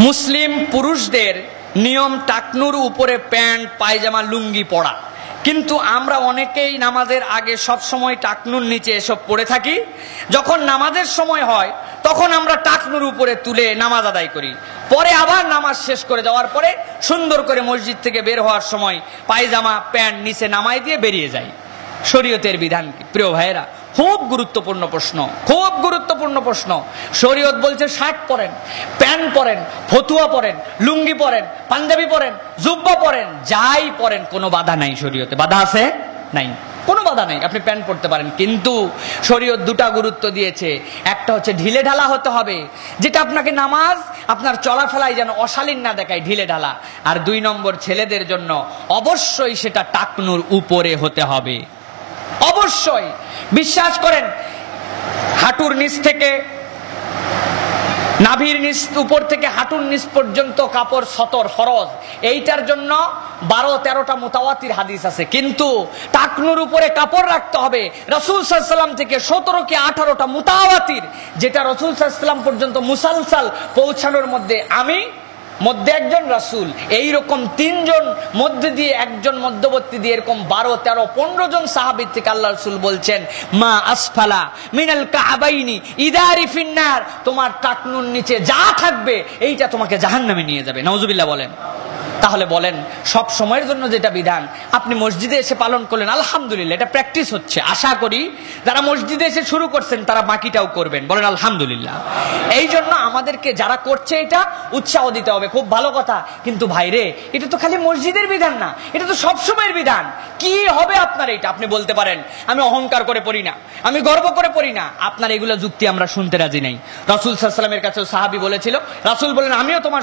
মুসলিম পুরুষদের নিয়ম টাকনুর উপরে প্যান্ট পায়জামা লুঙ্গি পরা, কিন্তু আমরা অনেকেই নামাজের আগে সব সময় টাকনুর নিচে এসব পড়ে থাকি। যখন নামাজের সময় হয় তখন আমরা টাকনুর উপরে তুলে নামাজ আদায় করি, পরে আবার নামাজ শেষ করে যাওয়ার পরে সুন্দর করে মসজিদ থেকে বের হওয়ার সময় পায়জামা প্যান্ট নিচে নামাই দিয়ে বেরিয়ে যাই। শরীয়তের বিধান কি? প্রিয় ভাইয়েরা, খুব গুরুত্বপূর্ণ প্রশ্ন, খুব গুরুত্বপূর্ণ প্রশ্ন। শরীয়ত বলছে শার্ট পরেন, প্যান্ট পরেন, ফতুয়া পরেন, লুঙ্গি পরেন, পাঞ্জাবি পরেন, জুব্বা পরেন, যাই পরেন, কোনো বাধা নাই। শরীয়তে বাধা আছে? নাই, কোনো বাধা নাই, আপনি প্যান্ট পরতে পারেন। কিন্তু শরীয়ত দুটা গুরুত্ব দিয়েছে। একটা হচ্ছে ঢিলে ঢালা হতে হবে, যেটা আপনাকে নামাজ আপনার চলাফেলায় যেন অশালীন না দেখায়, ঢিলে ঢালা। আর 2 নম্বর, ছেলেদের জন্য অবশ্যই সেটা টাকনুর উপরে হতে হবে, অবশ্যই। বিশ্বাস করেন, হাঁটুর নিচ থেকে নাভির নিচ উপর থেকে হাঁটুর নিচ পর্যন্ত কাপড় সতর ফরজ, এইটার জন্য 12-13টা মুতাওয়াতির হাদিস আছে। কিন্তু টাকনুর উপরে কাপড় রাখতে হবে রাসূল সাল্লাল্লাহু আলাইহি ওয়াসাল্লাম থেকে 17 কি 18টা মুতাওয়াতির, যেটা রাসূল সাল্লাল্লাহু আলাইহি ওয়াসাল্লাম পর্যন্ত মুসালসাল পৌঁছানোর মধ্যে আমি মধ্যে একজন রাসূল, এইরকম 3 জন মধ্যে দিয়ে একজন মধ্যবর্তী দিয়ে এরকম 12, 13, 15 জন সাহাবী থেকে আল্লাহ রাসূল বলছেন, মা আসফালা মিনাল কাবাইনি ইদারি ফিন্নার, তোমার টাকনুর নিচে যা থাকবে এইটা তোমাকে জাহান্নামে নিয়ে যাবে। নাউজুবিল্লাহ বলেন। তাহলে বলেন, সব সময়ের জন্য যেটা বিধান আপনি মসজিদে এসে পালন করলেন, আলহামদুলিল্লাহ, এটা প্র্যাকটিস হচ্ছে। আশা করি যারা মসজিদে এসে শুরু করছেন তারা বাকিটাও করবেন, বলেন আলহামদুলিল্লাহ। এই জন্য আমাদেরকে যারা করছে এটা উৎসাহ দিতে হবে, খুব ভালো কথা। কিন্তু ভাইরে, এটা তো খালি মসজিদের বিধান না, এটা তো সব সময়ের বিধান। কি হবে আপনার এটা? আপনি বলতে পারেন আমি অহংকার করে পড়ি না, আমি গর্ব করে পড়ি না। আপনার এগুলো যুক্তি আমরা শুনতে রাজি নাই। রাসূল সাল্লাল্লাহু আলাইহি ওয়াসাল্লামের কাছেও সাহাবী বলেছিল, রাসূল বলেন আমিও তোমার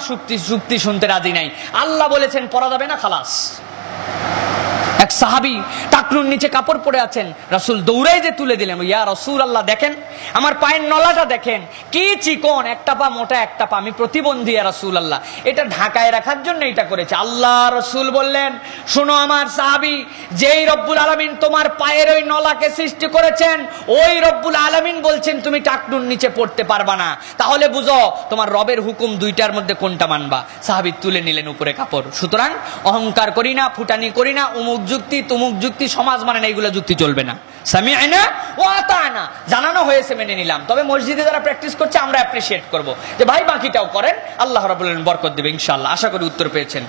যুক্তি শুনতে রাজি নাই। আল্লাহ বলেছেন পরা যাবে না, খালাস। এক সাহাবী টাকনুর নিচে কাপড় পরে আছেন, রাসূল দৌড়াই যে তুলে দিলেন, ইয়া রাসূলুল্লাহ দেখেন আমার পায়ের নলাটা দেখেন, কি চিকন, একটা পা মোটা একটা পা, আমি প্রতিবন্ধী ইয়া রাসূলুল্লাহ, এটা ঢাকায় রাখার জন্য এটা করেছে। আল্লাহ রাসূল বললেন, শোনো আমার সাহাবী, যেই রব্বুল আলামিন তোমার পায়ের ওই নলাকে সৃষ্টি করেছেন, ওই রব্বুল আলামিন বলছেন তুমি টাকনুর নিচে পড়তে পারবা না। তাহলে বুঝো তোমার রবের হুকুম দুইটার মধ্যে কোনটা মানবা। সাহাবী তুলে নিলেন উপরে কাপড়। সুতরাং অহংকার করি না, ফুটানি করি না, উমুক যুক্তি তুমুক যুক্তি, সমাজ মানে না, এগুলো যুক্তি চলবে না। সামিআনা ওয়া আতানা, জানানো হয়েছে মেনে নিলাম। তবে মসজিদে যারা প্র্যাকটিস করছে আমরা অ্যাপ্রিশিয়েট করব যে ভাই বাকিটাও করেন, আল্লাহ রাব্বুল আলামিন বরকত দেবে ইনশাআল্লাহ। আশা করি উত্তর পেয়েছেন।